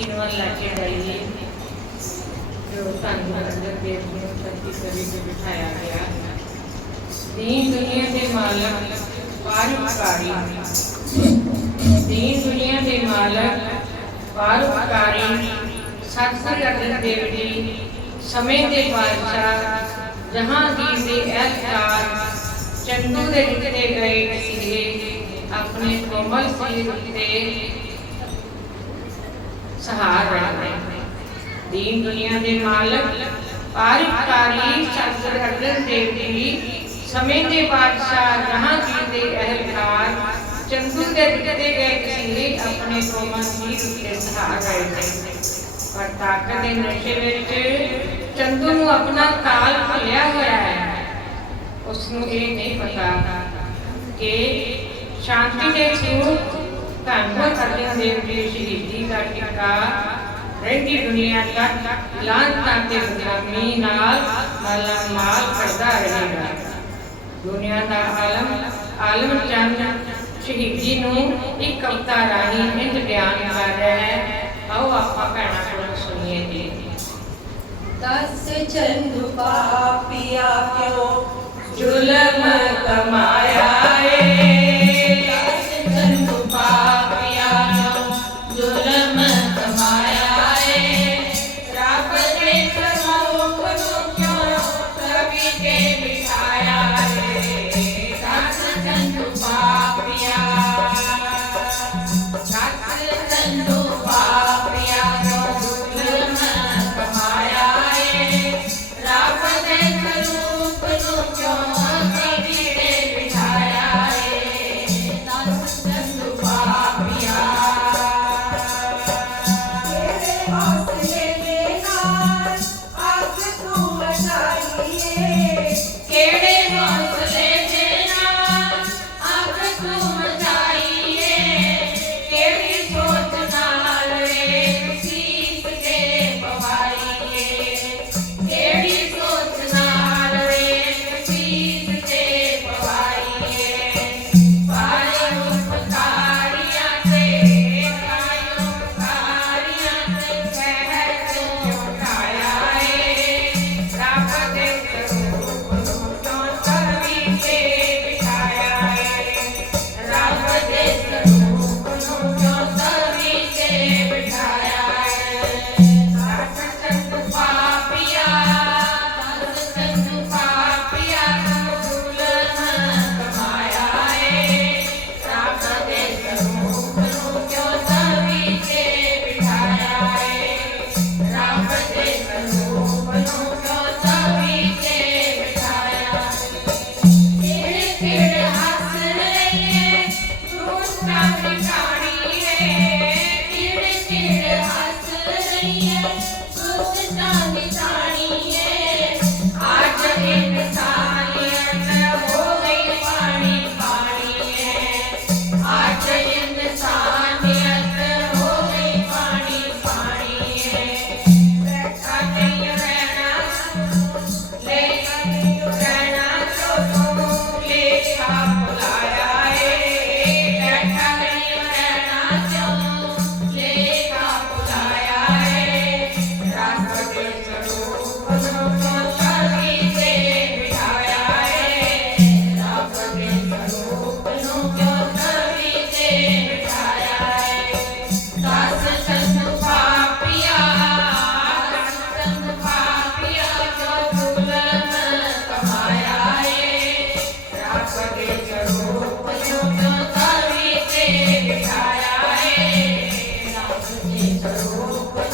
જીવન લાગે રહીએ દેવતાનું અંદર દેવનું શક્તિ શરીર બેઠાયા ગયા दीन दुनिया के मालक परोपकारी दीन दुनिया के मालक परोपकारी सतसंग अगल देवटी समय के बादशाह जहाँ दीन दे चंदू दे लिखे गए अपने कोमल सिर उत्ते ਸਹਾਰ ਰਹੇ ਦੀਨ ਦੁਨੀਆ ਦੇ ਮਾਲਕ ਪਾਰਿਕਾਰੀ ਸਤਿਗੁਰ ਅਰਜਨ ਦੇਵ ਜੀ ਸਮੇਂ ਦੇ ਬਾਦਸ਼ਾਹ ਜਹਾਂਗੀਰ ਦੇ ਅਹਿਲਕਾਰ, ਚੰਦੂ ਦੇ ਦਿੱਤੇ ਗਏ ਸੀਗੇ ਆਪਣੇ ਕੋਮਲ ਸਿਰ ਉੱਤੇ ਸਹਾਰ ਰਹੇ ਪਰ ਤਾਕਤ ਦੇ ਨਸ਼ੇ ਵਿੱਚ ਚੰਦੂ ਨੂੰ ਆਪਣਾ ਕਾਲ ਭੁੱਲਿਆ ਹੋਇਆ ਹੈ। ਉਸ ਨੂੰ ਇਹ ਨਹੀਂ ਪਤਾ ਕਿ ਸ਼ਾਂਤੀ ਦੇ ਸਰੂਪ ਧੰਨਵਾਦ ਅਰਜਨ ਦੇਵ ਜੀ ਸ਼ਹੀਦੀ ਦਾ ਟਿਕਾ ਰਹਿੰਦੀ ਦੁਨੀਆ ਤੱਕ ਲਾਂਤਾਂ ਤੇ ਗੁਲਾਮੀ ਨਾਲ ਮਾਲਾ ਮਾਲ ਕਰਦਾ ਰਹੇਗਾ ਦੁਨੀਆ ਦਾ ਆਲਮ ਆਲਮ ਚੰਦ ਸ਼ਹੀਦੀ ਨੂੰ ਇੱਕ ਕਵਿਤਾ ਰਾਹੀਂ ਇੰਜ ਬਿਆਨ ਕਰ ਰਿਹਾ ਹੈ ਆਓ ਆਪਾਂ ਭੈਣਾਂ ਕੋਲੋਂ ਸੁਣੀਏ ਜੀ ਦਸ ਚੰਦੂ ਪਾਪੀਆ ਕਿਉ ਜ਼ੁਲਮ ਕਮਾਇਆ 一只乌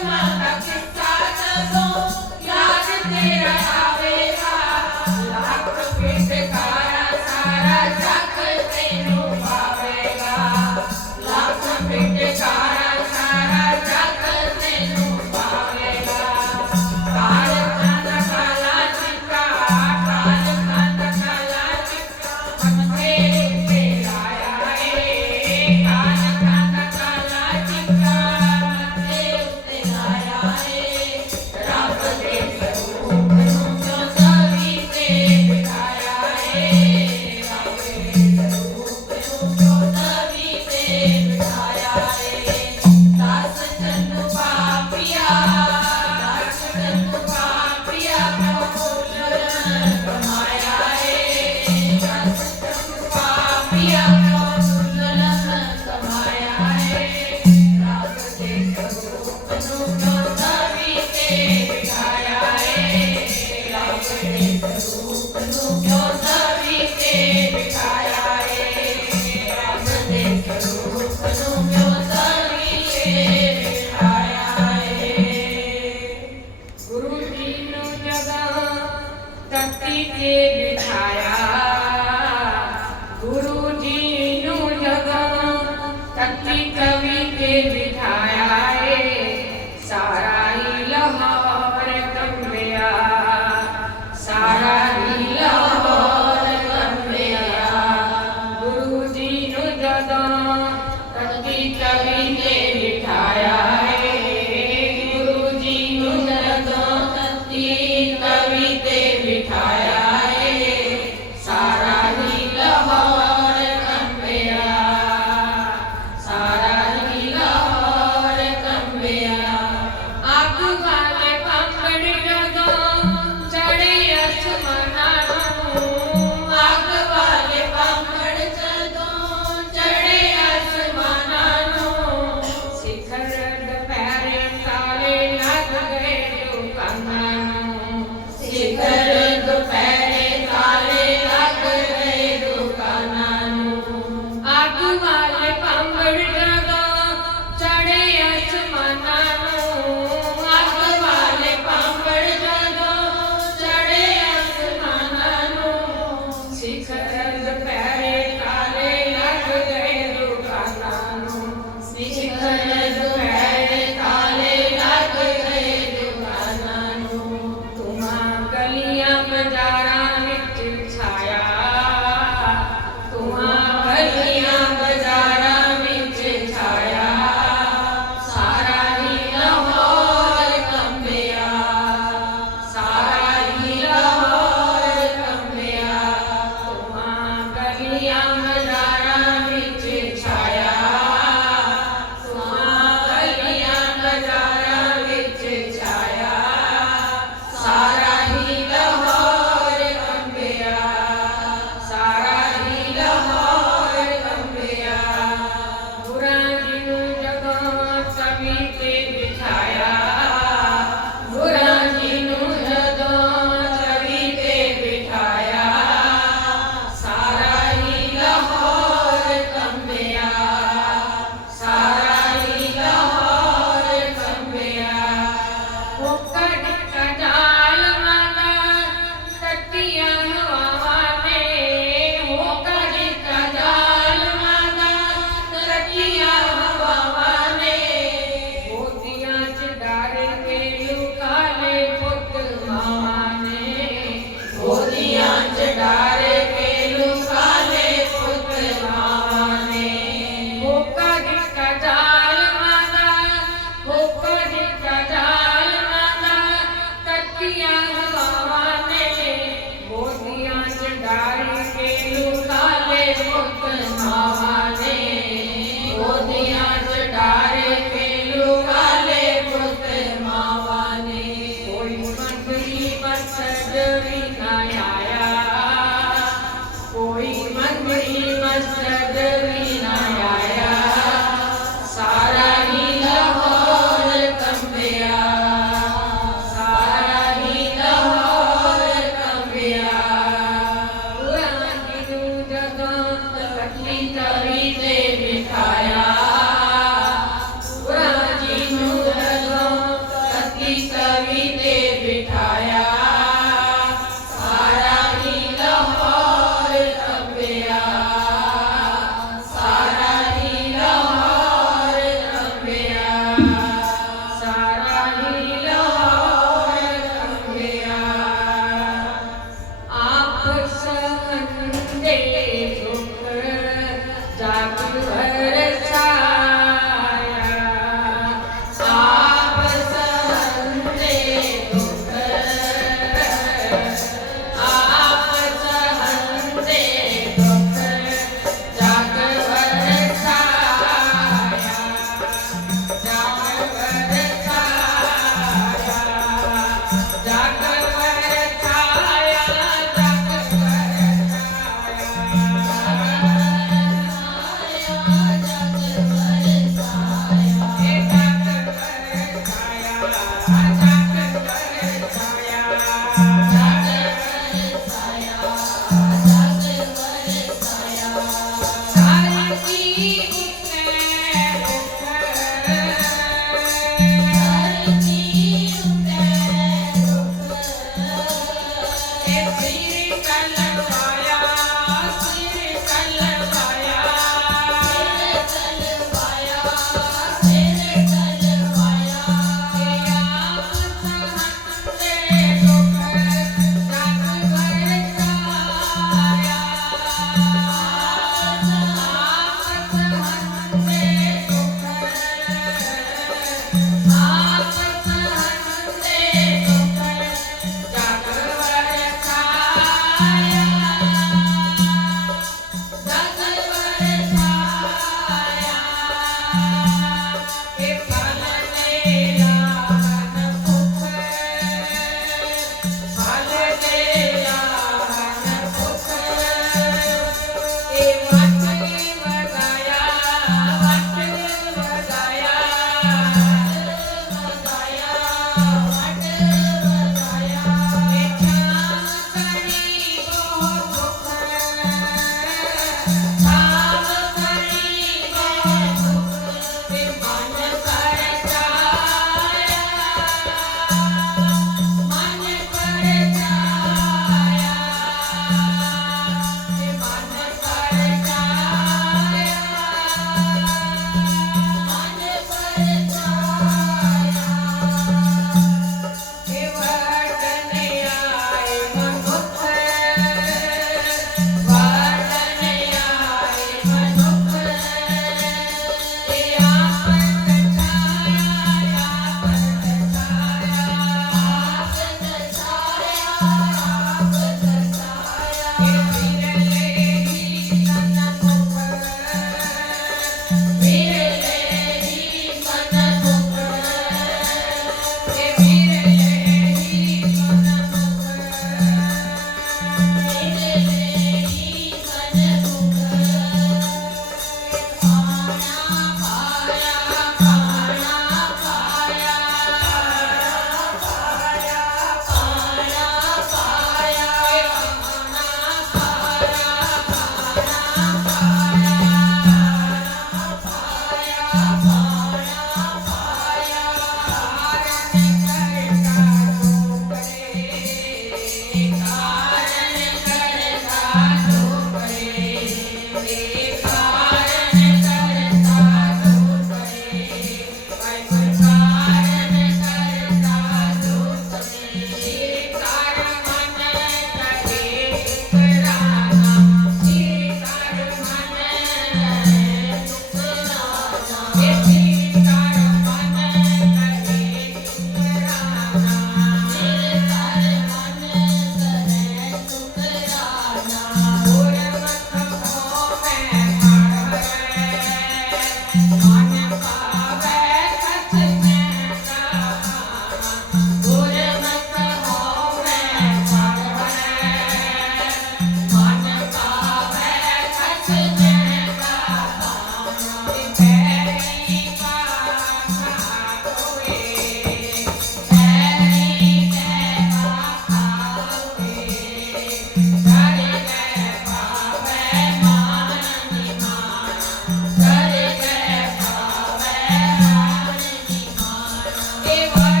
bye.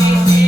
Música